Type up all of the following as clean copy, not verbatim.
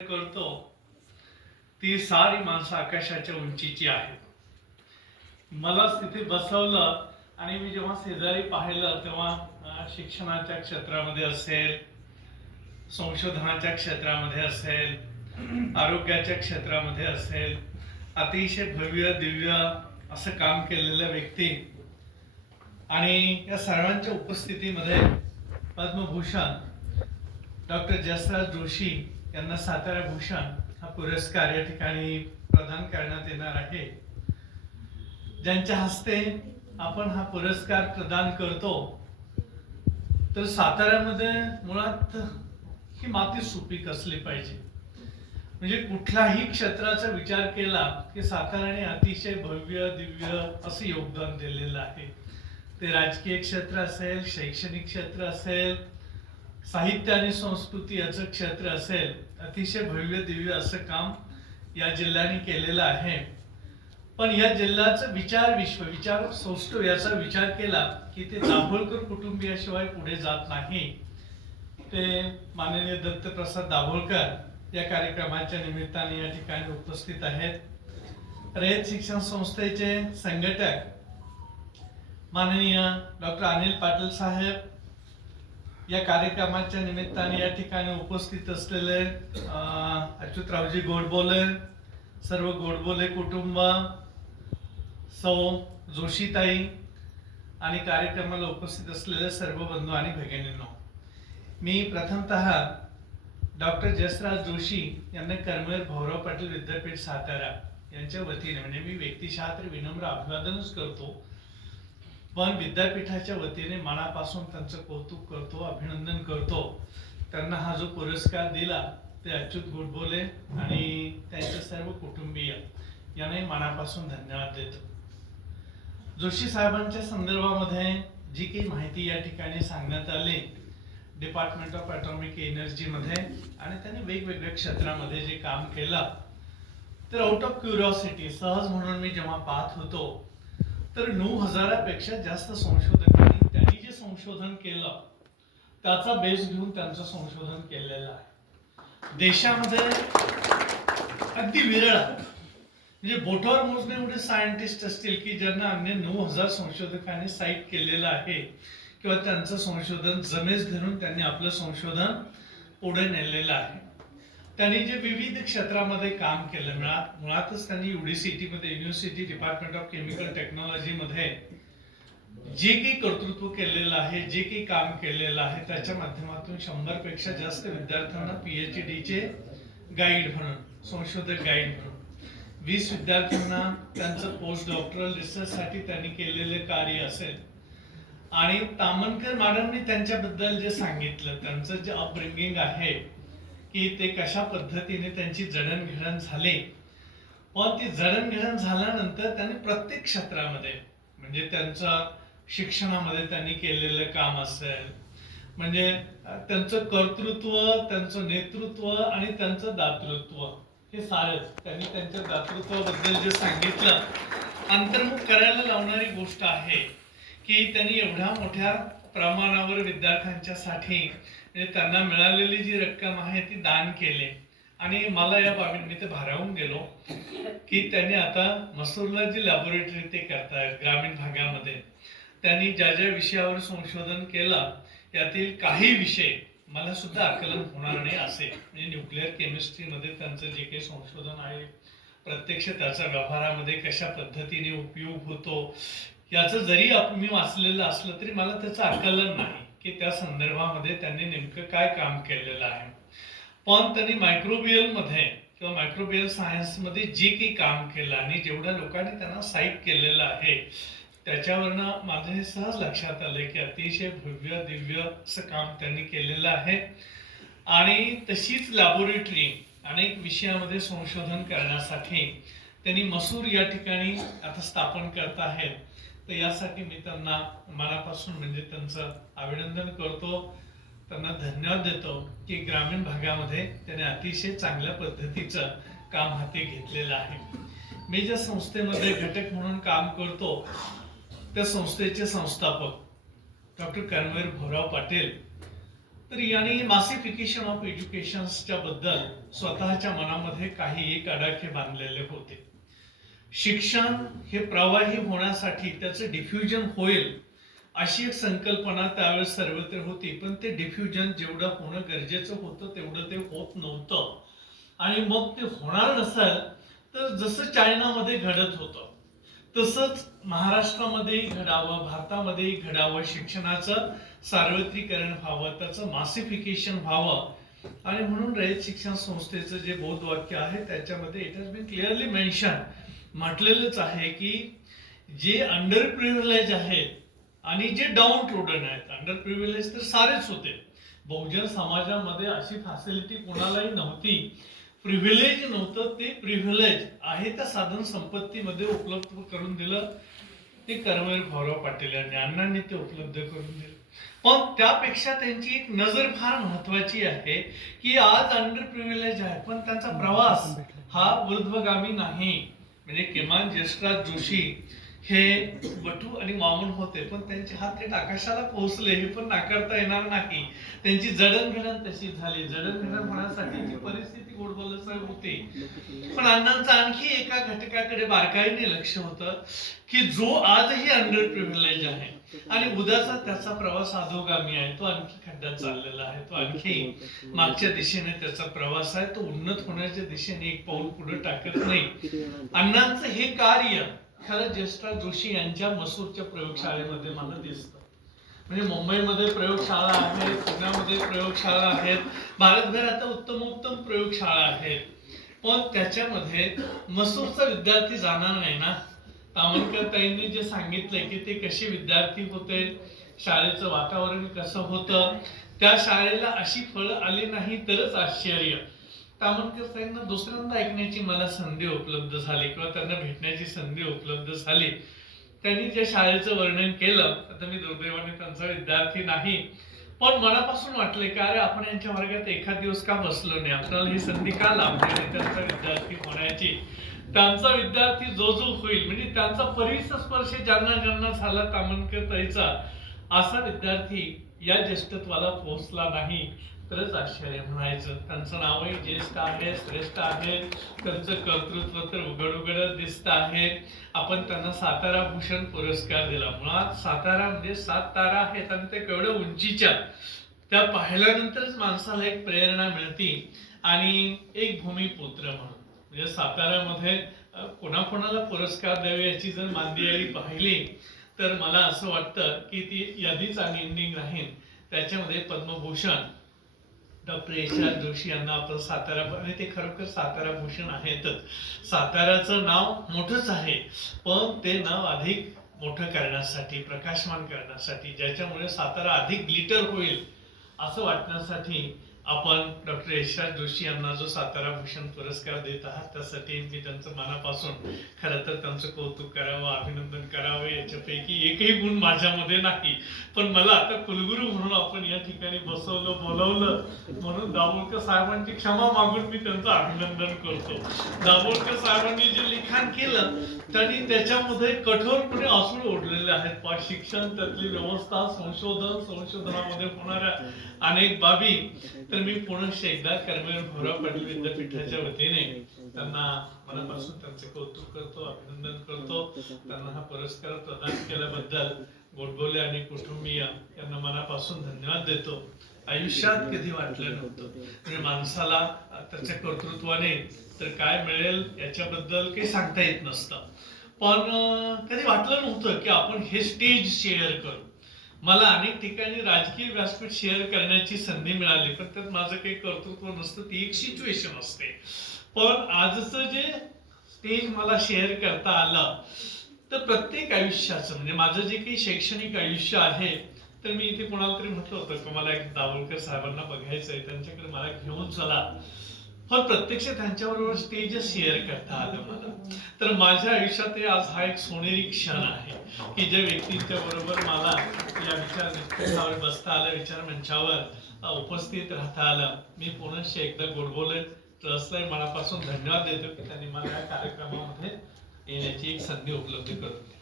करतो ती सारी माणसं आकाशाच्या उंचीची आहेत. मला तिथे बसवलं आणि मी जेव्हा शेजारी पाहिलं तेव्हा शिक्षणाच्या क्षेत्रामध्ये असेल, संशोधनाच्या क्षेत्रामध्ये असेल, आरोग्याच्या क्षेत्रामध्ये असेल, अतिशय भव्य दिव्य असं काम केलेल्या व्यक्ती आणि या सर्वांच्या उपस्थितीमध्ये पद्मभूषण डॉक्टर जसराज जोशी यांना सातारा भूषण हा पुरस्कार या ठिकाणी प्रदान करण्यात येणार आहे. ज्यांच्या हस्ते आपण हा पुरस्कार प्रदान करतो तर साताऱ्यामध्ये मुळात ही माती सुपीक असली पाहिजे. म्हणजे कुठल्याही क्षेत्राचा विचार केला की साताऱ्याने अतिशय भव्य दिव्य असं योगदान दिलेलं आहे. ते राजकीय क्षेत्र असेल, शैक्षणिक क्षेत्र असेल, साहित्य आणि संस्कृती याचं क्षेत्र असेल, अतिशय भव्य दिव्य असं काम या जिल्ह्याने केलेलं आहे. पण या जिल्ह्याचं विचार सौष्ठव याचा विचार केला की ते दाभोळकर कुटुंबियाशिवाय पुढे जात नाही. ते माननीय दत्तप्रसाद दाभोळकर या कार्यक्रमाच्या निमित्ताने या ठिकाणी उपस्थित आहेत. रयत शिक्षण संस्थेचे संघटक माननीय डॉक्टर अनिल पाटील साहेब या कार्यक्रमाच्या निमित्ताने या ठिकाणी उपस्थित असलेले अच्युतरावजी गोडबोले, सर्व गोडबोले कुटुंब, सौ जोशीताई आणि कार्यक्रमाला उपस्थित असलेले सर्व बंधू आणि भगिनींनो, मी प्रथमतः डॉक्टर जसराज जोशी यांना कर्मवीर भाऊराव पाटील विद्यापीठ सातारा यांच्या वतीने म्हणजे मी व्यक्तिशः तर विनम्र अभिवादनच करतो, पण विद्यापीठाच्या वतीने मनापासून त्यांचं कौतुक करतो, अभिनंदन करतो. त्यांना हा जो पुरस्कार दिला ते अच्युत गोडबोले आणि त्यांचे सर्व कुटुंबीय यांनाही मनापासून धन्यवाद देतो. जोशी साहेबांच्या संदर्भामध्ये जी काही माहिती या ठिकाणी सांगण्यात आली डिपार्टमेंट ऑफ ॲटॉमिक एनर्जी मध्ये आणि त्यांनी वेगवेगळ्या क्षेत्रामध्ये जे काम केलं, तर आउट ऑफ क्युरिओसिटी सहज म्हणून मी जेव्हा पाहत होतो तर 9,000पेक्षा जास्त संशोधकांनी त्यांनी जे संशोधन केलं त्याचा बेस घेऊन त्यांचं संशोधन केलेलं आहे. देशामध्ये अगदी विरळ म्हणजे बोटावर मोजणे एवढे सायंटिस्ट असतील की ज्यांना अन्य 9,000 संशोधकांनी साईट केलेलं आहे किंवा त्यांचं संशोधन जमेस धरून त्यांनी आपलं संशोधन पुढे नेलेलं आहे. त्यांनी जे विविध क्षेत्रामध्ये काम केलं, मुळातच त्यांनी युडीसीटी मध्ये university department of chemical technology मध्ये जे काही कर्तृत्व केलेलं आहे, जे काही काम केलेलं आहे त्याच्या माध्यमातून 100पेक्षा जास्त विद्यार्थ्यांना पीएचडी चे गाईड म्हणून, संशोधक गाईड म्हणून, 20 विद्यार्थ्यांना त्यांचं पोस्ट डॉक्टरल रिसर्च साठी त्यांनी केलेले कार्य असेल. आणि तामणकर मॅडमनी त्यांच्याबद्दल जे सांगितलं, त्यांचं जे अपब्रिंगिंग आहे की ते कशा पद्धतीने त्यांची जडणघडण झाली, पण ती जडणघडण झाल्यानंतर त्यांनी प्रत्येक क्षेत्रामध्ये म्हणजे त्यांच्या शिक्षणामध्ये त्यांनी केलेलं काम असेल, म्हणजे त्यांचं कर्तृत्व, त्यांचं नेतृत्व आणि त्यांचं दातृत्व हे सारंच त्यांनी त्यांच्या दातृत्वाबद्दल जे सांगितलं, अंतर्मुख करायला लावणारी गोष्ट आहे की त्यांनी एवढ्या मोठ्या प्रमाणावर विद्यार्थ्यांच्यासाठी त्यांना मिळालेली जी रक्कम आहे ती दान केले. आणि मला या बाबीत मी ते भारावून गेलो की त्यांनी आता मसूरला जी लॅबोरेटरी ते करतायत ग्रामीण भागामध्ये, त्यांनी ज्या ज्या विषयावर संशोधन केलं यातील काही विषय मला सुद्धा आकलन होणार नाही असे, म्हणजे न्यूक्लिअर केमिस्ट्रीमध्ये त्यांचं जे काही संशोधन आहे प्रत्यक्ष त्याचा व्यवहारामध्ये कशा पद्धतीने उपयोग होतो याचं जरी मी वाचलेलं असलं तरी मला त्याचं आकलन नाही की त्या संदर्भामध्ये त्यांनी नेमकं काय काम केलेलं आहे. पण त्यांनी मायक्रोबियल मध्ये किंवा मायक्रोबियल सायन्स मध्ये जे काही काम केलं आणि जेवढ्या लोकांनी त्यांना साईट केलेलं आहे त्याच्यावरनं माझं हे सहज लक्षात आलं की अतिशय भव्य दिव्य असं काम त्यांनी केलेलं आहे. आणि तशीच लॅबोरेटरी अनेक विषयामध्ये संशोधन करण्यासाठी त्यांनी मसूर या ठिकाणी आता स्थापन करत आहेत. तर यासाठी मी त्यांना मनापासून म्हणजे त्यांचं अभिनंदन करतो, त्यांना धन्यवाद देतो की ग्रामीण भागामध्ये त्याने अतिशय चांगल्या पद्धतीचं काम हाती घेतलेलं आहे. मी ज्या संस्थेमध्ये घटक म्हणून काम करतो त्या संस्थेचे संस्थापक डॉक्टर कर्मवीर भाऊराव पाटील तर याने मासिफिकेशन ऑफ एज्युकेशनच्या बद्दल स्वतःच्या मनामध्ये काही एक अडाखे बांधलेले होते. शिक्षण हे प्रवाही होण्यासाठी त्याचं डिफ्युजन होईल अशी एक संकल्पना त्यावेळेस सर्वत्र होती, पण ते डिफ्युजन जेवढं होणं गरजेचं होतं तेवढं ते होत नव्हतं. आणि मग ते होणार नसेल तर जसं चायनामध्ये घडत होतं तसंच महाराष्ट्रामध्ये घडावं, भारतामध्ये घडावं, शिक्षणाचं सार्वत्रिकरण व्हावं, त्याचं मासिफिकेशन व्हावं. आणि म्हणून रयत शिक्षण संस्थेचं जे बोधवाक्य आहे त्याच्यामध्ये it has been clearly mention, म्हटलेलंच आहे की जे अंडर प्रिव्हिलेज आहेत आणि जे डाऊन ट्रोडन आहेत. अंडर प्रिव्हिलेज तर सारेच होते, बहुजन समाजामध्ये अशी फॅसिलिटी कोणालाही नव्हती, प्रिव्हिलेज नव्हतं, ते प्रिव्हिलेज आहे त्या साधन संपत्तीमध्ये उपलब्ध करून दिलं ते कर्मवीर भाऊराव पाटील यांनी, अण्णांनी ते उपलब्ध करून दिलं. पण त्यापेक्षा त्यांची एक नजर फार महत्वाची आहे की आज अंडर प्रिव्हिलेज आहे पण त्यांचा प्रवास हा ऊर्ध्वगामी नाही. म्हणजे किमान जयश्राज जोशी हे बटू आणि वामन होते पण त्यांचे हात थेट आकाशाला पोहोचले हे पण नाकारता येणार नाही. त्यांची जडणघडण तशी झाली, जडणघडण होण्यासाठीची परिस्थिती गोडबोलसर होती. पण अण्णांचं आणखी एका घटकाकडे बारकाईने लक्ष होतं की जो आजही अंडर प्रिव्हिलेज आहे आणि उद्याचा त्याचा प्रवास अधोगामी आहे, तो आणखी खड्ड्यात चाललेला आहे, तो आणखी मागच्या दिशेने त्याचा प्रवास आहे, तो उन्नत होण्याच्या दिशेने एक पाऊल पुढे टाकत नाही. अण्णांचं हे कार्य खरं ज्येष्ठराज जोशी यांच्या मसूरच्या प्रयोगशाळेमध्ये मला दिसतं. म्हणजे मुंबईमध्ये प्रयोगशाळा आहेत, पुण्यामध्ये प्रयोगशाळा आहेत, भारतभर आता उत्तम प्रयोगशाळा आहेत, पण त्याच्यामध्ये मसूरचा विद्यार्थी जाणार नाही ना. तामणकर ताईंनी जे सांगितलंय की ते कसे विद्यार्थी होते, शाळेचं वातावरण कसं होतं, त्या शाळेला अशी फळं आली नाही तरच आश्चर्य. तामणकर ताईंना दुसऱ्यांदा ऐकण्याची मला संधी उपलब्ध झाली किंवा त्यांना भेटण्याची संधी उपलब्ध झाली. त्यांनी ज्या शाळेचं वर्णन केलं, आता मी दुर्दैवाने त्यांचा विद्यार्थी नाही, पण मनापासून वाटले की अरे आपण यांच्या वर्गात एखाद दिवस का बसलो नाही, आपल्याला ही संधी का लाभली त्यांचा विद्यार्थी होण्याची. त्यांचा विद्यार्थी जो होईल म्हणजे त्यांचा परिसस्पर्श ज्यांना झाला तामणकर ताईचा, असा विद्यार्थी या ज्येष्ठत्वाला पोहोचला नाही तरच आश्चर्य म्हणायचं. त्यांचं नावही ज्येष्ठ आहे, श्रेष्ठ आहे, त्यांचं कर्तृत्व तर उघड दिसत आहे. आपण त्यांना सातारा भूषण पुरस्कार दिला. मुळात सातारा म्हणजे 7 तारा आहेत आणि ते केवढ्या उंचीच्या, त्या पाहिल्यानंतरच माणसाला एक प्रेरणा मिळते. आणि एक भूमिपुत्र म्हणून म्हणजे साताऱ्यामध्ये कोणाकोणाला पुरस्कार द्यावे याची जर मांदियाळी पाहिली तर मला असं वाटतं की ती यादीच अनएंडिंग राहील. त्याच्यामध्ये पद्मभूषण डॉक्टर यशराज जोशी यांना आपण सातारा, आणि ते खरोखर सातारा भूषण आहेतच. साताऱ्याचं नाव मोठंच आहे पण ते नाव अधिक मोठं करण्यासाठी, प्रकाशमान करण्यासाठी, ज्याच्यामुळे सातारा अधिक ग्लिटर होईल असं वाटण्यासाठी आपण डॉक्टर यशराज जोशी यांना जो सातारा भूषण पुरस्कार देत आहात त्यासाठी मी त्यांचं मनापासून खरं तर त्यांचं कौतुक करावं, अभिनंदन करावं. याच्यापैकी एकही गुण माझ्यामध्ये नाही, पण मला आता कुलगुरू म्हणून आपण या ठिकाणी बसवलं, बोलवलं म्हणून दाभोळकर साहेबांची क्षमा मागून मी त्यांचं अभिनंदन करतो. दाभोळकर साहेबांनी जे लिखाण केलं त्यांनी त्याच्यामध्ये कठोरपणे असूळ ओढलेले आहेत. शिक्षण, त्यातली व्यवस्था, संशोधनामध्ये होणाऱ्या अनेक बाबी. तर मी पुनश्च एकदा कर्मवीर भाऊराव पाटील विद्यापीठाच्या वतीने त्यांना मनापासून त्यांचे कौतुक करतो, अभिनंदन करतो. त्यांना हा पुरस्कार प्रदान केल्याबद्दल गोडबोले आणि कुटुंबीय यांना मनापासून धन्यवाद देतो. आयुष्यात कधी वाटलं नव्हतं म्हणजे माणसाला त्याच्या कर्तृत्वाने तर काय मिळेल याच्याबद्दल काही सांगता येत नसतं, पण कधी वाटलं नव्हतं की आपण हे स्टेज शेअर करू. मला अनेक ठिकाणी राजकीय व्यासपीठ शेअर करण्याची संधी मिळाली पण त्यात माझं काही कर्तृत्व नसतं, ती एक सिच्युएशन असते. पण आजचं जे स्टेज मला शेअर करता आलं तर प्रत्येक आयुष्याचं म्हणजे माझं जे काही शैक्षणिक आयुष्य आहे, तर मी इथे कोणाला तरी म्हटलं होतं की मला एक दाभोळकर साहेबांना बघायचंय, त्यांच्याकडे मला घेऊन चला. पण प्रत्यक्ष त्यांच्याबरोबर स्टेज शेअर करता आलं मला. तर माझ्या आयुष्यात आज हा एक सोनेरी क्षण आहे की ज्या व्यक्तींच्या बरोबर मला या विचार बसता आलं, विचार मंचावर उपस्थित राहता आलं. मी पुनश्च एकदा गोडबोले ट्रस्टला मनापासून धन्यवाद देतो की त्यांनी मला या कार्यक्रमामध्ये येण्याची एक संधी उपलब्ध करून दिली.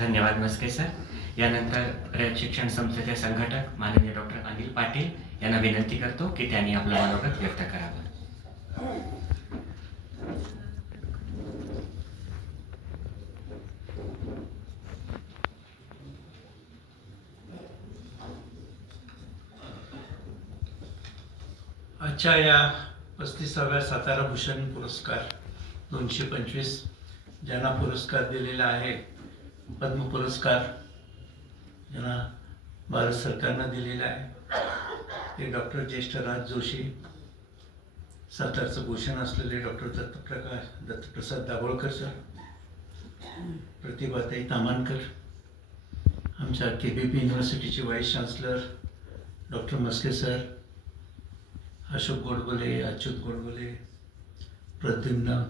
धन्यवाद मस्के सर. यानंतर रयत शिक्षण संस्थेचे संघटक माननीय डॉक्टर अनिल पाटील यांना विनंती करतो की त्यांनी आपलं मनोगत व्यक्त करावं. आजच्या या 35व्या सातारा भूषण पुरस्कार 2025 ज्यांना पुरस्कार दिलेला आहे, पद्म पुरस्कार ज्यांना भारत सरकारनं दिलेला आहे, ते डॉक्टर ज्येष्ठ राज जोशी, सातारचं भूषण असलेले डॉक्टर दत्तप्रसाद दाभोळकर सर, प्रतिभाताई तामानकर, आमच्या KBP युनिव्हर्सिटीचे vice chancellor doctor Maske sir, Ashok Godbole, Achyut Godbole, Pradyumna.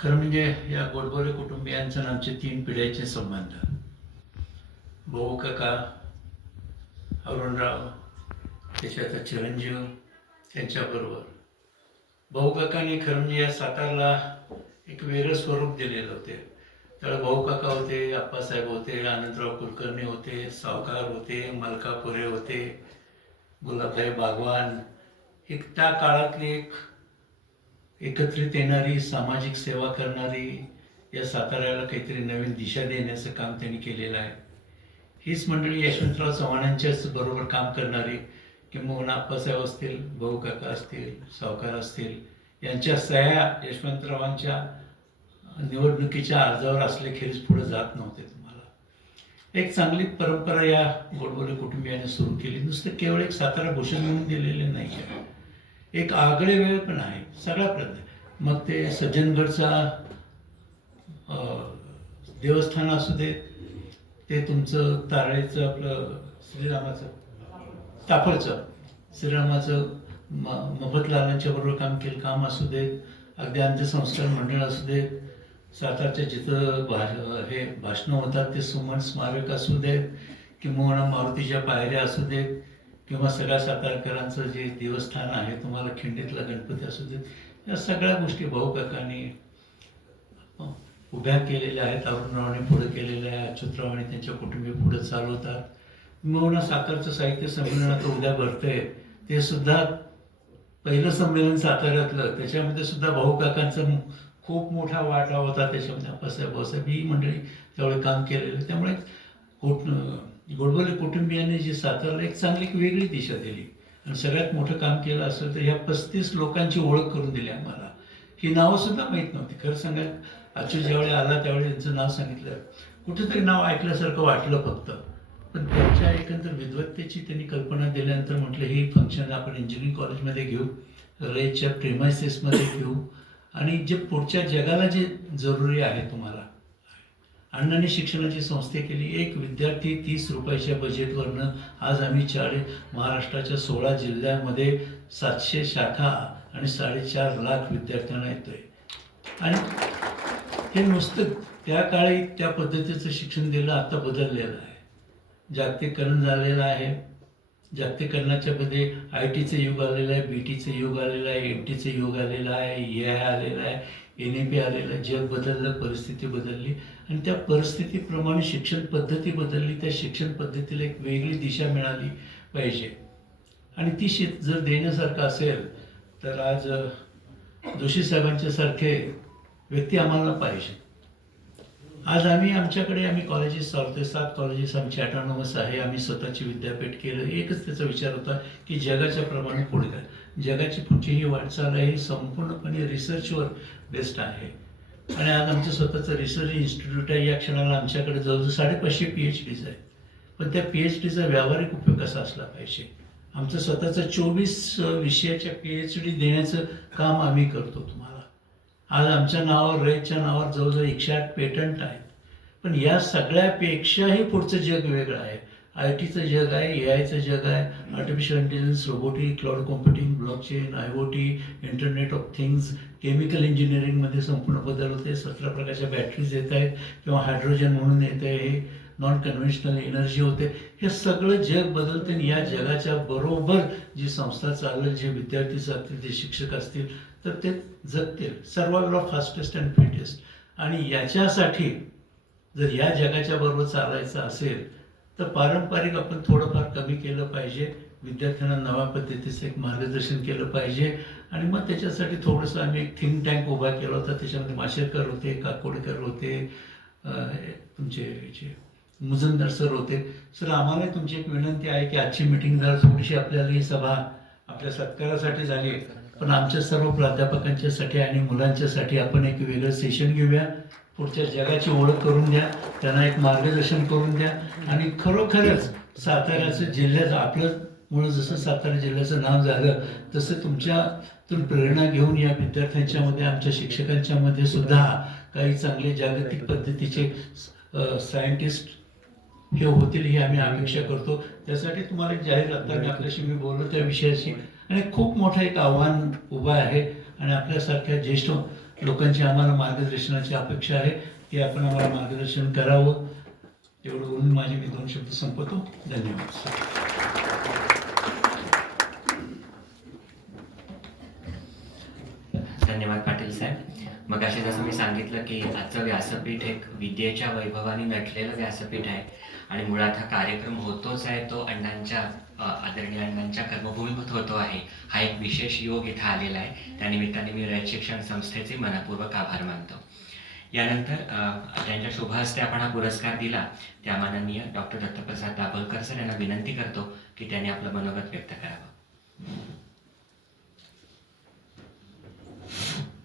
खरं म्हणजे या गोडबोले कुटुंबियांचं आणि आमचे 3 पिढ्यांचे संबंध. भाऊ काका अरुणराव, त्याच्यात चिरंजीव त्यांच्याबरोबर. भाऊ काकांनी खरं म्हणजे या सातारला एक वेगळं स्वरूप दिलेलं होते. त्यावेळेला भाऊ काका होते, आप्पासाहेब होते, आनंदराव कुलकर्णी होते, सावकार होते, मलकापुरे होते, गुलाबभाई बागवान. एक त्या काळातली एक एकत्रित येणारी, सामाजिक सेवा करणारी, या साताऱ्याला काहीतरी नवीन दिशा देण्याचं काम त्यांनी केलेलं आहे. हीच मंडळी यशवंतराव चव्हाणांच्याच बरोबर काम करणारी, किंवा आप्पासाहेब असतील, भाऊ काका असतील, सावकार असतील, यांच्या सह्या यशवंतरावांच्या निवडणुकीच्या अर्जावर असल्याखेरीज पुढे जात नव्हते. तुम्हाला एक चांगली परंपरा या गोडबोले कुटुंबियांनी सुरू केली. नुसतं केवळ एक सातारा भूषण म्हणून दिलेले नाही आहे, एक आगळे वेळ पण आहे सगळ्या प्रश्न. मग ते सज्जनगडचा देवस्थान असू दे, ते तुमचं तारळेचं आपलं श्रीरामाचं ताफळचं श्रीरामाचं मफतलालांच्या बरोबर काम केलं काम असू देत, अगदी अंत्यसंस्कार मंडळ असू देत, सातारच्या जिथं हे भाषणं होतात ते सुमन स्मारक असू देत, किंवा मारुतीच्या पायऱ्या असू देत, किंवा सगळ्या सातारकरांचं जे देवस्थान आहे तुम्हाला खिंडीतला गणपती असू देत, या सगळ्या गोष्टी भाऊ काकांनी उभ्या केलेल्या आहेत. अरुणरावने पुढे केलेल्या आहे, अच्युतराव आणि त्यांच्या कुटुंबीय पुढे चालवतात. किंवा सातारचं साहित्य संमेलन आता उद्या भरतंय, ते सुद्धा पहिलं संमेलन साताऱ्यातलं, त्याच्यामध्ये सुद्धा भाऊ काकांचा खूप मोठा वाटा होता. त्याच्यामध्ये आप्पासाहेब भाऊसाहेब ही मंडळी त्यावेळी काम केलेलं. त्यामुळे गोडबोले कुटुंबियांनी जी सातारला एक चांगली एक वेगळी दिशा दिली आणि सगळ्यात मोठं काम केलं असेल तर ह्या 35 लोकांची ओळख करून दिली आम्हाला. ही नावं सुद्धा माहीत नव्हती. खरं सांगायला अच्युत ज्यावेळी आला त्यावेळी त्यांचं नाव सांगितलं, कुठेतरी नाव ऐकल्यासारखं वाटलं फक्त. पण त्यांच्या एकंदर विद्वत्तेची त्यांनी कल्पना दिल्यानंतर म्हटलं ही फंक्शन आपण इंजिनिअरिंग कॉलेजमध्ये घेऊ, रयतच्या प्रेमायसेसमध्ये घेऊ, आणि जे पुढच्या जगाला जे जरुरी आहे तुम्हाला. अण्णांनी शिक्षणाची संस्था केली. एक विद्यार्थी 30 रुपयाच्या बजेटवरनं आज आम्ही महाराष्ट्राच्या 16 जिल्ह्यामध्ये 700 शाखा आणि 4.5 लाख विद्यार्थ्यांना येतोय. आणि हे नुसतं त्या काळी त्या पद्धतीचं शिक्षण दिलं, आता बदललेलं आहे. जागतिकीकरण झालेलं आहे. जागतिकीकरणाच्या मध्ये IT चं युग आलेलं आहे, BTचं युग आलेलं आहे, MTचं युग आलेलं आहे, AI आलेलं आहे, NEP आलेलं आहे. जग बदललं, परिस्थिती बदलली आणि त्या परिस्थितीप्रमाणे शिक्षण पद्धती बदलली. त्या शिक्षण पद्धतीला एक वेगळी दिशा मिळाली पाहिजे आणि ती जर देण्यासारखं असेल तर आज जोशी साहेबांच्या सारखे व्यक्ती आम्हाला पाहिजे. आज आम्ही कॉलेजेस चालवतोय, 7 कॉलेजेस आमची ऑटोनॉमस आहे. आम्ही स्वतःची विद्यापीठ केलं. एकच त्याचा विचार होता की जगाच्या प्रमाणे पुढे काय. जगाची पुढची ही वाटचाल आहे ही संपूर्णपणे रिसर्चवर बेस्ड आहे. आणि आज आमचं स्वतःचं रिसर्च इन्स्टिट्यूट आहे. या क्षणाला आमच्याकडे जवळजवळ 550 PhDs आहेत. पण त्या PhDचा व्यावहारिक उपयोग कसा असला पाहिजे. आमचं स्वतःचं 24 विषयाच्या PhD देण्याचं काम आम्ही करतो तुम्हाला. आज आमच्या नावावर, रयतच्या नावावर जवळजवळ 108 पेटंट आहेत. पण या सगळ्यापेक्षाही पुढचं जग वेगळं आहे. IT चं जग आहे, AIचं जग आहे, artificial intelligence, robotic, cloud computing, blockchain, IoT, internet of things, chemical इंजिनिअरिंगमध्ये संपूर्ण बदल होते. 17 प्रकारच्या बॅटरीज येत आहेत किंवा हायड्रोजन म्हणून येत आहे, हे नॉन कन्व्हेन्शनल एनर्जी होते. हे सगळं जग बदलते आणि या जगाच्या बरोबर जी संस्था चालेल, जे विद्यार्थी चालतील, जे शिक्षक असतील तर ते जगतील. Survival of fastest and fittest. आणि याच्यासाठी जर या जगाच्या बरोबर चालायचं असेल तर पारंपरिक आपण थोडंफार कमी केलं पाहिजे. विद्यार्थ्यांना नव्या पद्धतीचं एक मार्गदर्शन केलं पाहिजे. आणि मग त्याच्यासाठी थोडंसं आम्ही एक थिंक टँक उभा केला होता. त्याच्यामध्ये माशेलकर होते, काकोडकर होते, तुमचे मुजुमदार सर होते. सर, आम्हाला तुमची एक विनंती आहे की आजची मीटिंग जरा थोडीशी आपल्याला ही सभा आपल्या सत्कारासाठी झाली, पण आमच्या सर्व प्राध्यापकांच्यासाठी आणि मुलांच्यासाठी आपण एक वेगळं सेशन घेऊया. पुढच्या जगाची ओळख करून द्या, त्यांना एक मार्गदर्शन करून द्या. आणि खरोखरच साताऱ्याचं जिल्ह्याचं आपल्यामुळं जसं सातारा जिल्ह्याचं नाव झालं तसं तुमच्यातून प्रेरणा घेऊन या विद्यार्थ्यांच्यामध्ये, आमच्या शिक्षकांच्यामध्ये सुद्धा काही चांगले जागतिक पद्धतीचे सायंटिस्ट हे होतील ही आम्ही अपेक्षा करतो. त्यासाठी तुम्हाला एक जाहीर आता मी आपल्याशी मी बोललो त्या विषयाशी. आणि खूप मोठं एक आव्हान उभं आहे आणि आपल्यासारख्या ज्येष्ठ लोकांची आम्हाला मार्गदर्शनाची अपेक्षा आहे की आपण आम्हाला मार्गदर्शन करावं. एवढं बोलून मी 2 शब्द संपवतो. धन्यवाद. धन्यवाद पाटील साहेब. मग असे जसं मी सांगितलं की आजचं व्यासपीठ एक विद्येच्या वैभवाने नटलेलं व्यासपीठ आहे आणि मुळात हा कार्यक्रम होतोच आहे तो अण्णांच्या आदरणीय अण्णांच्या कर्मभूमीत होतो आहे. हा एक विशेष योग इथं आलेला आहे. त्यानिमित्ताने मी रयत शिक्षण संस्थेचे मनपूर्वक आभार मानतो. यानंतर त्यांच्या शुभ हस्ते आपण हा पुरस्कार दिला त्या माननीय डॉक्टर दत्तप्रसाद दाभोलकर सर यांना विनंती करतो की त्यांनी आपलं मनोगत व्यक्त करावं.